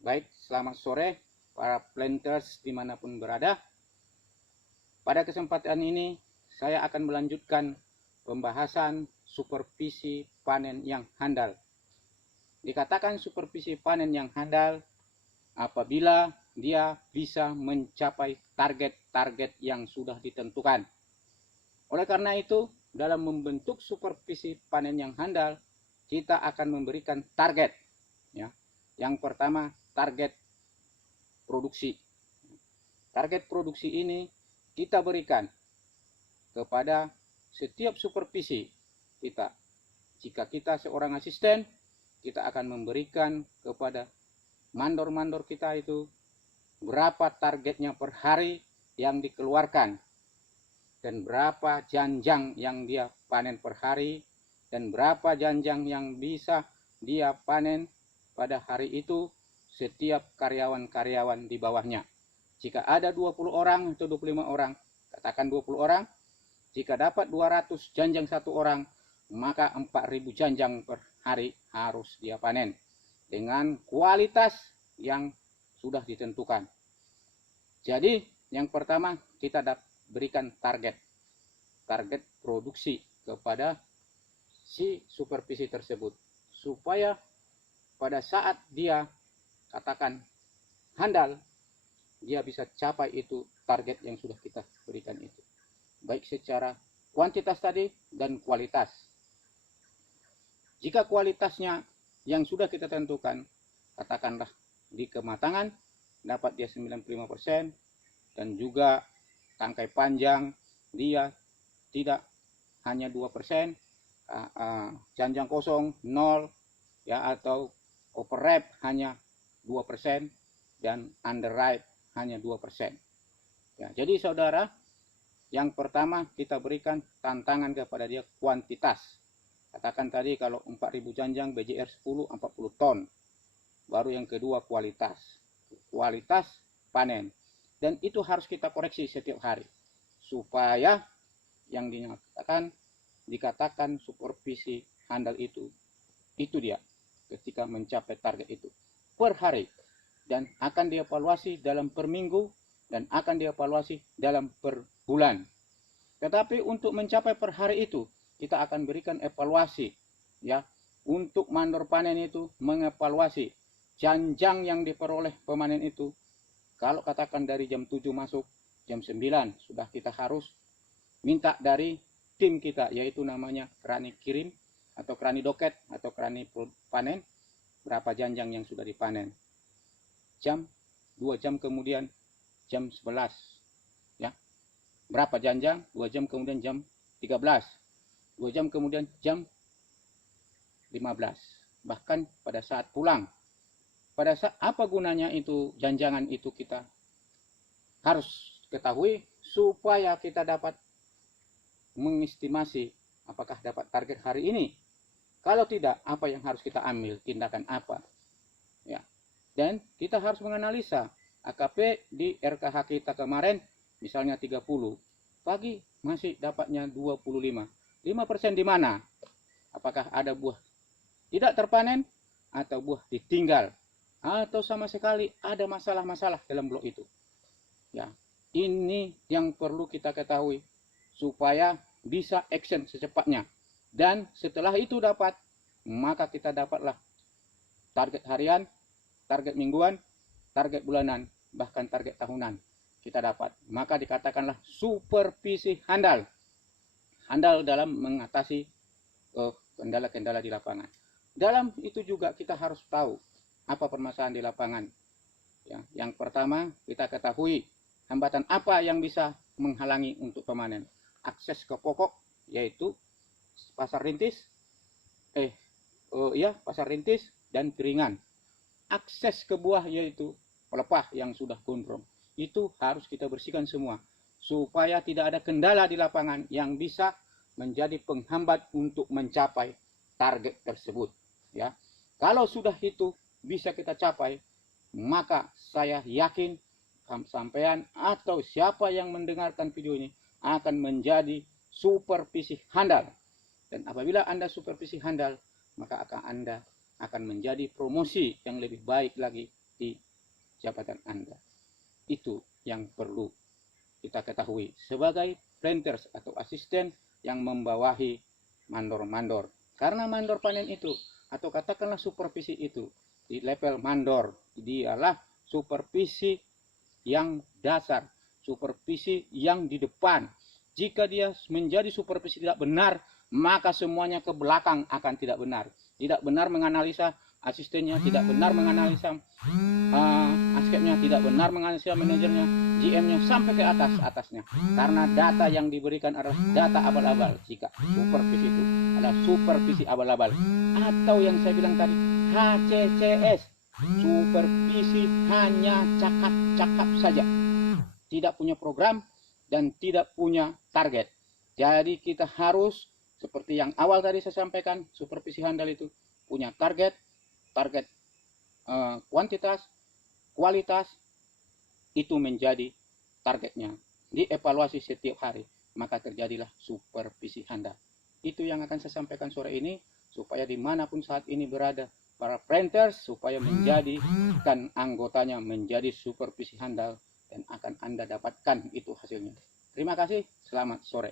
Baik, selamat sore para planters dimanapun berada. Pada kesempatan ini saya akan melanjutkan pembahasan supervisi panen yang handal. Dikatakan supervisi panen yang handal apabila dia bisa mencapai target-target yang sudah ditentukan. Oleh karena itu, dalam membentuk supervisi panen yang handal, kita akan memberikan target. Ya. Yang pertama, target produksi. Target produksi ini kita berikan kepada setiap supervisi kita. Jika kita seorang asisten, kita akan memberikan kepada mandor-mandor kita itu berapa targetnya per hari yang dikeluarkan dan berapa janjang yang dia panen per hari dan berapa janjang yang bisa dia panen pada hari itu setiap karyawan-karyawan di bawahnya. Jika ada 20 orang atau 25 orang, katakan 20 orang, jika dapat 200 janjang satu orang, maka 4.000 janjang per hari harus dia panen dengan kualitas yang sudah ditentukan. Jadi yang pertama kita berikan target produksi kepada si supervisi tersebut, supaya pada saat dia katakan handal, dia bisa capai itu target yang sudah kita berikan itu, baik secara kuantitas tadi dan kualitas. Jika kualitasnya yang sudah kita tentukan, katakanlah di kematangan dapat dia 95% dan juga tangkai panjang dia tidak hanya 2%, janjang kosong 0 ya, atau overlap hanya 2% dan underripe hanya 2%. Ya, jadi saudara, yang pertama kita berikan tantangan kepada dia kuantitas. Katakan tadi kalau 4.000 janjang BJR 10 40 ton. Baru yang kedua kualitas panen. Dan itu harus kita koreksi setiap hari supaya yang dikatakan supervisi handal itu dia ketika mencapai target itu per hari, dan akan dievaluasi dalam per minggu dan akan dievaluasi dalam per bulan. Tetapi untuk mencapai per hari itu kita akan berikan evaluasi ya, untuk mandor panen itu mengevaluasi janjang yang diperoleh pemanen itu. Kalau katakan dari jam 7 masuk, jam 9 sudah kita harus minta dari tim kita, yaitu namanya krani kirim atau krani doket atau krani panen, berapa janjang yang sudah dipanen. 2 jam kemudian jam 11 ya, berapa janjang, 2 jam kemudian jam 13, 2 jam kemudian jam 15. Bahkan pada saat pulang, pada saat apa gunanya itu janjangan itu kita harus ketahui supaya kita dapat mengestimasi apakah dapat target hari ini. Kalau tidak, apa yang harus kita ambil, tindakan apa ya. Dan kita harus menganalisa AKP di RKH kita kemarin misalnya 30, pagi masih dapatnya 25, 5% di mana? Apakah ada buah tidak terpanen atau buah ditinggal atau sama sekali ada masalah-masalah dalam blok itu ya. Ini yang perlu kita ketahui supaya bisa action secepatnya, dan setelah itu dapat, maka kita dapatlah target harian, target mingguan, target bulanan, bahkan target tahunan kita dapat. Maka dikatakanlah supervisi handal dalam mengatasi kendala-kendala di lapangan. Dalam itu juga kita harus tahu apa permasalahan di lapangan ya. Yang pertama kita ketahui hambatan apa yang bisa menghalangi untuk pemanen. Akses ke pokok, yaitu pasar rintis pasar rintis dan piringan. Akses ke buah, yaitu pelepah yang sudah gondrong, itu harus kita bersihkan semua supaya tidak ada kendala di lapangan yang bisa menjadi penghambat untuk mencapai target tersebut ya. Kalau sudah itu bisa kita capai, maka saya yakin sampean atau siapa yang mendengarkan video ini akan menjadi supervisi handal. Dan apabila Anda supervisi handal, maka Anda akan menjadi promosi yang lebih baik lagi di jabatan Anda. Itu yang perlu kita ketahui sebagai planters atau asisten yang membawahi mandor-mandor. Karena mandor panen itu, atau katakanlah supervisi itu, di level mandor, dialah supervisi yang dasar, supervisi yang di depan. Jika dia menjadi supervisi tidak benar, maka semuanya ke belakang akan tidak benar. Tidak benar menganalisa asistennya, tidak benar menganalisa askepnya, tidak benar menganalisa manajernya, GM-nya, sampai ke atasnya. Karena data yang diberikan adalah data abal-abal. Jika supervisi itu adalah supervisi abal-abal, atau yang saya bilang tadi HCCS, supervisi hanya cakap-cakap saja, tidak punya program dan tidak punya target. Jadi kita harus seperti yang awal tadi saya sampaikan, supervisi handal itu punya target kuantitas, kualitas, itu menjadi targetnya, dievaluasi setiap hari, maka terjadilah supervisi handal. Itu yang akan saya sampaikan sore ini, supaya dimanapun saat ini berada para planters, supaya menjadikan anggotanya menjadi supervisi handal, dan akan Anda dapatkan itu hasilnya. Terima kasih, selamat sore.